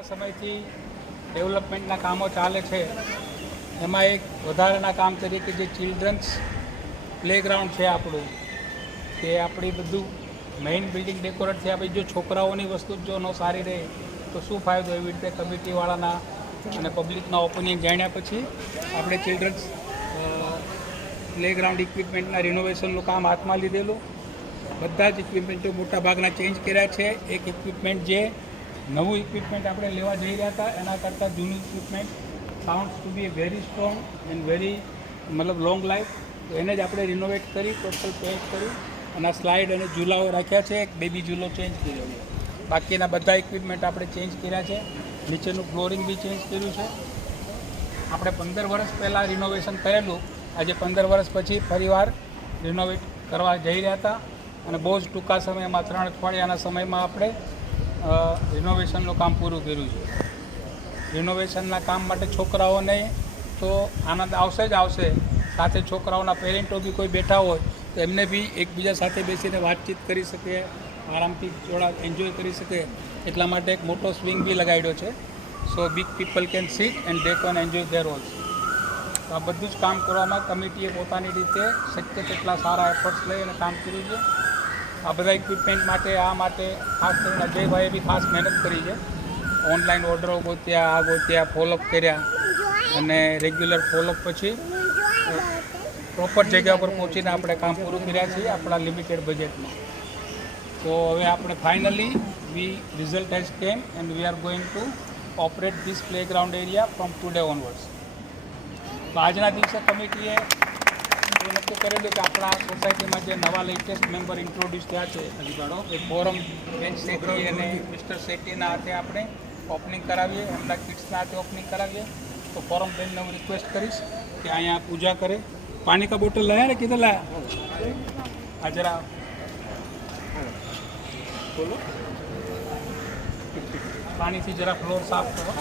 ઘણા સમયથી ડેવલપમેન્ટના કામો ચાલે છે. એમાં એક વધારાના કામ તરીકે જે ચિલ્ડ્રન્સ પ્લેગ્રાઉન્ડ છે આપણું, કે આપણી બધું મેઇન બિલ્ડિંગ ડેકોરેટ થયા પછી જો છોકરાઓની વસ્તુ જો ન સારી રહે તો શું ફાયદો? એવી રીતે કમિટીવાળાના અને પબ્લિકના ઓપિનિયન જાણ્યા પછી આપણે ચિલ્ડ્રન્સ પ્લેગ્રાઉન્ડ ઇક્વિપમેન્ટના રિનોવેશનનું કામ હાથમાં લીધેલું. બધા જ ઇક્વિપમેન્ટો મોટાભાગના ચેન્જ કર્યા છે. એક ઇક્વિપમેન્ટ જે નવું ઇક્વિપમેન્ટ આપણે લેવા જઈ રહ્યા હતા એના કરતાં જૂનું equipment sounds to be very strong and very મતલબ લોંગ લાઈફ, તો એને જ આપણે રિનોવેટ કરી ટોટલ પેન્ટ કરી અને સ્લાઇડ અને ઝૂલાઓ રાખ્યા છે. એક બેબી ઝૂલો ચેન્જ કર્યો છે. બાકીના બધા ઇક્વિપમેન્ટ આપણે ચેન્જ કર્યા છે. નીચેનું ફ્લોરિંગ બી ચેન્જ કર્યું છે. આપણે 15 વર્ષ પહેલાં રિનોવેશન કરેલું, આજે 15 વર્ષ પછી ફરીવાર રિનોવેટ કરવા જઈ રહ્યા હતા અને બહુ જ ટૂંકા સમયમાં 3 અઠવાડિયાના સમયમાં આપણે રિનોવેશનનું કામ પૂરું કર્યું છે. રિનોવેશનના કામ માટે છોકરાઓને તો આનંદ આવશે જ આવશે, સાથે છોકરાઓના પેરેન્ટો બી કોઈ બેઠા હોય તો એમને બી એકબીજા સાથે બેસીને વાતચીત કરી શકે, આરામથી થોડા એન્જોય કરી શકે એટલા માટે એક મોટો સ્વિંગ બી લગાડ્યો છે. સો big people can seat and they can enjoy there also. તો આ બધું જ કામ કરવામાં કમિટીએ પોતાની રીતે શક્ય તેટલા સારા એફર્ટ્સ લઈ અને કામ કર્યું છે. આ બધા ઇક્વિપમેન્ટ માટે ખાસ કરીને અજયભાઈએ બી ખાસ મહેનત કરી છે. ઓનલાઈન ઓર્ડરો ગોત્યા, આ ગોત્યા, ફોલોઅપ કર્યા અને રેગ્યુલર ફોલોઅપ પછી પ્રોપર જગ્યા પર પહોંચીને આપણે કામ પૂરું કર્યા છીએ આપણા લિમિટેડ બજેટમાં. તો હવે આપણે ફાઇનલી રિઝલ્ટ હેઝ કેમ and we are going to operate this playground area from today onwards. તો આજના દિવસે કમિટીએ એવું નક્કી કરેલું કે આપણા સોસાયટીમાં જે નવા લેટેસ્ટ મેમ્બર ઇન્ટ્રોડ્યુસ થયા છે એ ફોરમ બેન શેટ્ટી અને મિસ્ટર શેટ્ટીના હાથે આપણે ઓપનિંગ કરાવીએ, એમના કિડ્સના હાથે ઓપનિંગ કરાવીએ. તો ફોરમ બેનને હું રિક્વેસ્ટ કરીશ કે અહીંયા પૂજા કરે. પાણી કા બોટલ લાયા ને કિધર લાયા? આ જરા બોલો. પાણીથી જરા ફ્લોર સાફ કરો.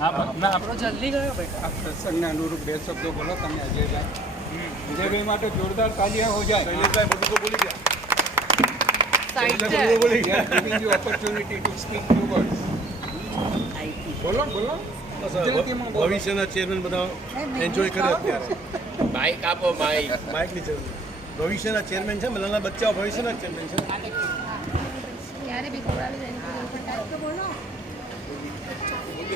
હા, ના આપણો જલ્દી ગયો ભાઈ. આ સત્સંગને અનુરૂપ 2 શબ્દો બોલો તમે અજયભાઈ. અજયભાઈ માટે જોરદાર તાલિયા હો જાય. અજયભાઈ બધું તો બોલી ગયા. Giving you opportunity to speak few words. બોલો. ભવિષ્યના ચેરમેન બધા એન્જોય કરે અત્યારે. માઇક આપો, માઇકની જરૂર. ભવિષ્યના ચેરમેન છે, નાના બચ્ચાઓ ભવિષ્યના ચેરમેન છે. ક્યારે બી ખવડાવી દે પણ ટાઈપ તો બોલો. હું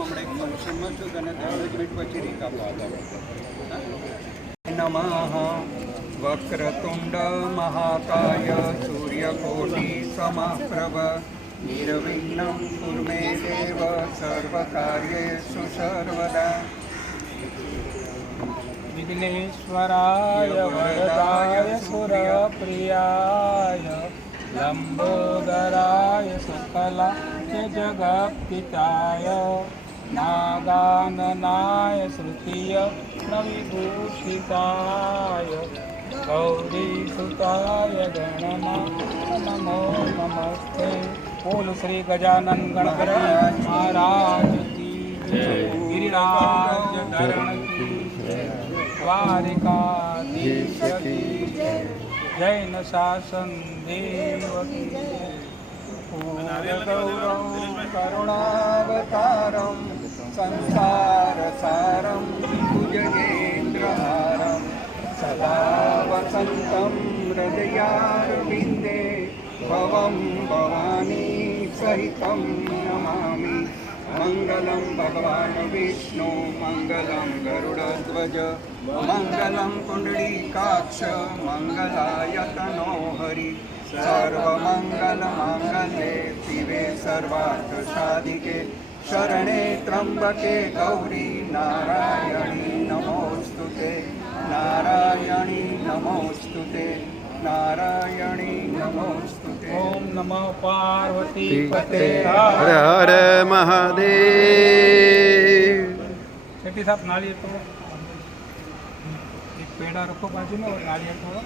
હમણાં એક ફંક્શનમાં છું અને 10 મિનિટ પછી રીકાપો નમઃ વક્રતુંડ મહાકાય સૂર્યકોટિ સમપ્રભ નિર્વિઘ્नं કુરુ મે દેવ સર્વકાર્યેષુ સર્વદા. વિઘ્નેશ્વરાય વરદાય સુરપ્રિયાય લંબોદરાય સકલાય જગત્પિતાય નાગાનનાય શ્રુતિય નવિભૂષિતાય ગૌરીસુતાય ગણના નમો નમસ્તે. બોલ શ્રી ગજાનન ગણપતિ મહારાજ કી ગિરિરાજ ધરણ કી દ્વારિકાધીશ કી જૈન શાસન દેવ કી ગૌરવ કરુણાવતારમ સંસાર સારમ ભુજગેન્દ્રહારમ સદા વસંતમ હૃદયારવિંદે ભવમ ભવાની સહિતમ નમામિ મંગલમ ભગવાન વિષ્ણુ મંગલમ ગરુડધ્વજ મંગલમ કુંડળીકાક્ષ મંગલાયતનો હરિ સર્વમંગલમાંગલ્યે શિવે સર્વાર્થસાધિકે શરણે ત્રંબકે ગૌરી નારાયણી નમોસ્તુતે નારાયણી નમોસ્તુતે નારાયણી નમોસ્તુતે ઓમ નમઃ પાર્વતી પતે હર હર મહાદેવ. શેઠી સાહેબ નાળિયેર થોડો એક પેડા રખો બાજુ ને નાળિયેર થોડો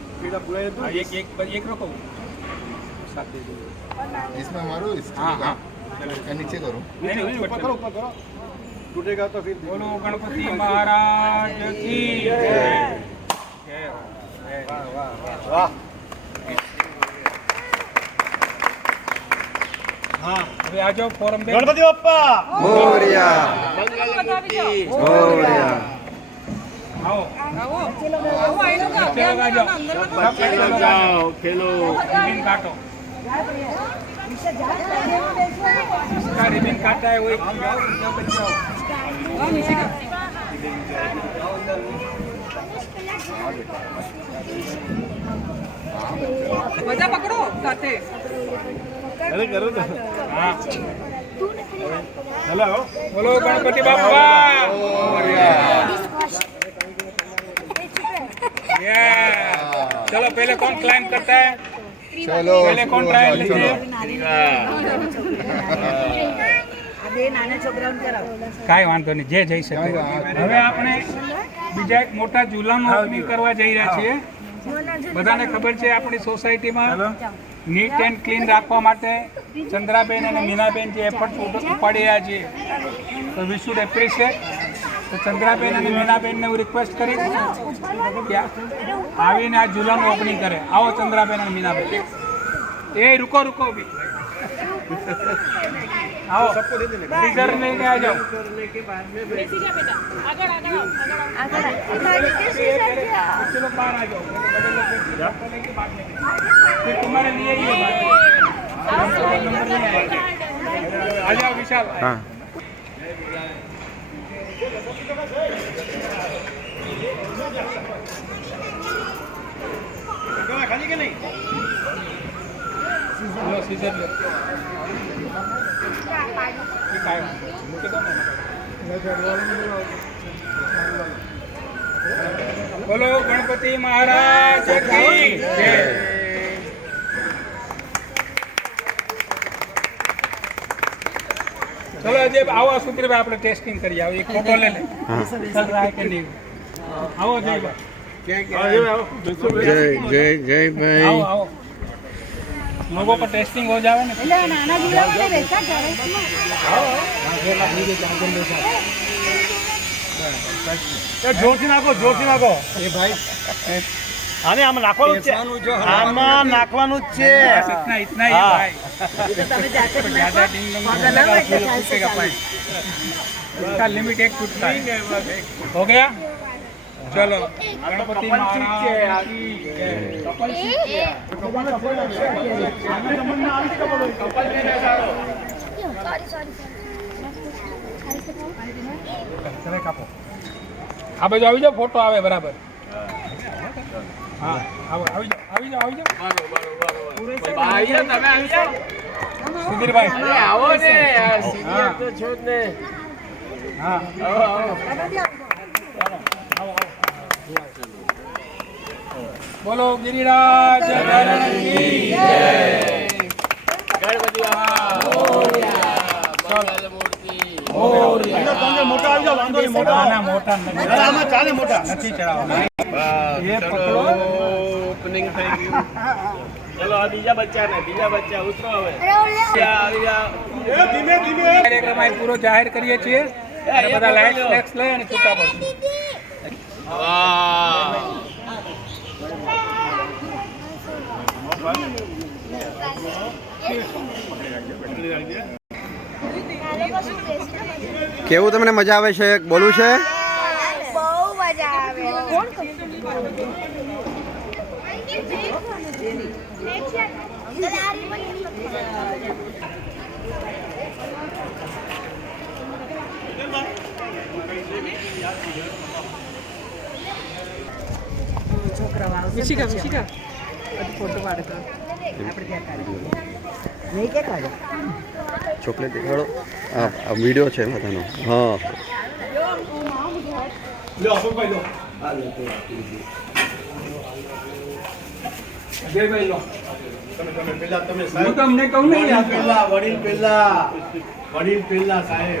हाँ, एक रखो साथ दे दो इसमें मारो इस हाँ हाँ या नीचे करो. नहीं नहीं ऊपर करो ऊपर करो टूटेगा तो फिर बोलो गणपति महाराज की जय जय वाह वाह वाह हाँ अभी आ जाओ फॉरम पे गणपति बप्पा મોરયા મોરયા. आओ खेलो रिबिन काटो इसका रिबिन काटा है वो एक બધા પકડો સાથે अरे करो तो हाँ हेलो बोलो गणपति बाप्पा चलो पहले कौन क्लाइम करता है ચલો पहले कौन ट्रायल लेते हैं કાંઈ વાંધો નહીં જે જઈ શકે હવે આપણે બીજા એક મોટા ઝૂલાનું ઓપનિંગ કરવા જઈ રહ્યા છીએ બધાને ખબર છે આપણી સોસાયટીમાં નીટ એન્ડ ક્લીન રાખવા માટે ચંદ્રાબેન અને મીનાબેન જે એફર્ટ ઉપાડી રહ્યા છે તો વી શુડ એપ્રિશિએટ તો ચંદ્રાબેન અને મીનાબેનને હું રિક્વેસ્ટ કરીશ કે આવીને આ ઝૂલાનું ઓપનિંગ કરે આવો ચંદ્રાબેન અને મીનાબેન એ રૂકો રૂકો બી आओ टीचर लेके आ जाओ चलो बाहर आ जाओ फिर तुम्हारे लिए ही है आ जाओ विशाल હા खाली के नहीं लो सीजर लो ये काय मुके दो ना बोलो गणपति महाराज की जय चलो अजय आओ सूत्र में આપણે ટેસ્ટિંગ કરી આવો એક ફોટો લે લે ચલ रहा है कि नहीं आओ जय જય જય જય ભાઈ. आओ आओ लोगों को टेस्टिंग हो जावे ना નાના ઝૂલા માટે બેસા ગણેશમાં જોરથી નાખો ये भाई આને આમાં નાખવાનું જ છે આમાં નાખવાનું જ છે बस इतना ही है हाँ। भाई ज्यादा डिंग डोंग फूटेगा पाइप इसका लिमिट एक फुट का है हो गया चलो गणपति महाराज की जय આ બાજુ આવી જાઓ ફોટો આવે બરાબર હા આવો આવી જાઓ સુધીરભાઈ આવો ને યાર સિનિયર તો છો જ ને હા બોલો गिरिराज धरण की जय गणपति મોટા આવી જાઓ વાંધો નહીં મોટા ના મોટા નથી આમાં ચાલે મોટા નથી ચડાવવાના એ પકડો ઓપનિંગ થઈ ગયું ચલો આ બીજા બચ્ચા ઉતરો હવે ધીમે ધીમે કાર્યક્રમ અહીં પૂરો જાહેર કરીએ છીએ અને બધા લાઈટ ફ્લેક્સ લઈ અને છૂટા પડશું. કેવું તમને મજા આવે છે બોલવું છે બહુ મજા આવે મિશિકા ફોટો પાડતો ચોકલેટ દેખાડો આ વિડીયો છે બધાનો હા લો અશોકભાઈ લો અજયભાઈ લો. તમે પેલા તમે હું સાહેબ તમને કહું નહીં યાર. વડીલ પેલા સાહેબ